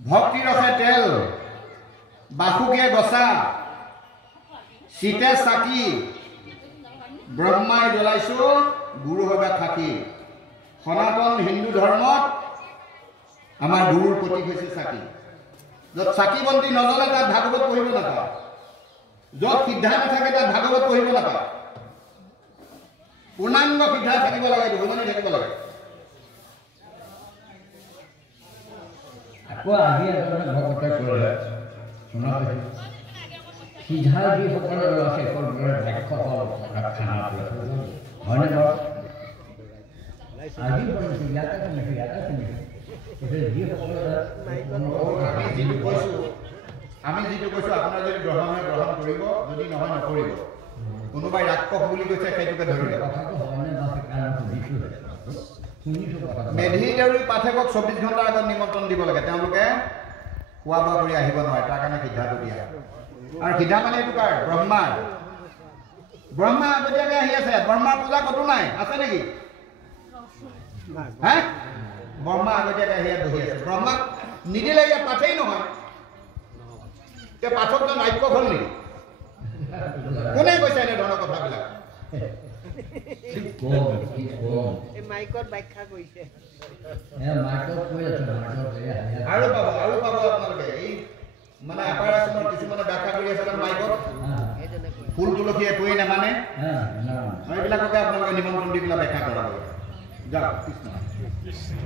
ভক্তি ৰসে তেল বাসুকে গছা চিতে চাকি ব্ৰহ্মাই জ্বলাইছো গুৰু হবে থাকি সনাতন হিন্দু ধৰ্মত আমাৰ গুৰুৰ প্ৰতীক হৈছে চাকি য'ত চাকি বন্তি নজ্বলে তাত ভাগৱত পঢ়িব নাপায় য'ত সিদ্ধা নাথাকে তাত ভাগৱত পঢ়িব নাপায় পূৰ্ণাংগ সিদ্ধা থাকিব লাগে দুজনী থাকিব লাগে আকৌ আজি এজনে ভকতে ক'লে শুনা পাইছোঁ সিদ্ধা যিসকলে আছে সকলোৰে ভক্তসকল খানাটো হয়নে বাৰু আজি বনাইছোঁ ইয়াতে আমি যিটো কৈছোঁ আপোনাৰ যদি গ্ৰহণ হয় গ্ৰহণ কৰিব যদি নহয় নকৰিব কোনোবাই ৰাক্ষস বুলি কৈছে সেইটোকে ধৰিলে মেধি দেউৰী পাঠকক 24 ঘণ্টাৰ আগত নিমন্ত্ৰণ দিব লাগে তেওঁলোকে খোৱা বোৱা কৰি আহিব নোৱাৰে তাৰ কাৰণে সিদ্ধাটো দিয়া আৰু সিদ্ধা মানে এইটো কাৰ ব্ৰহ্মা আগতীয়াকৈ আহি আছে ব্ৰহ্মাৰ পূজা ক'তো নাই আছে নেকি হা ব্ৰহ্মা আগতীয়াকৈ আহি বহি আছে ব্ৰহ্মাক নিদিলে ইয়াত পাঠেই নহয় এতিয়া পাঠকজন নাট্য হ'ল নেকি কোনে কৈছে এনেধৰণৰ কথাবিলাক মাইকত ব্যাখ্যা কৰিছে আৰু পাব আপোনালোকে এই মানে আপাৰ আশ্ৰমৰ কিছুমানে ব্যাখ্যা কৰি আছে মাইকত ফুল তুলসী একোৱেই নামানে এইবিলাককে আপোনালোকে নিমন্ত্ৰণ দি পেলাই ব্যাখ্যা কৰাব যাওক কৃষ্ণ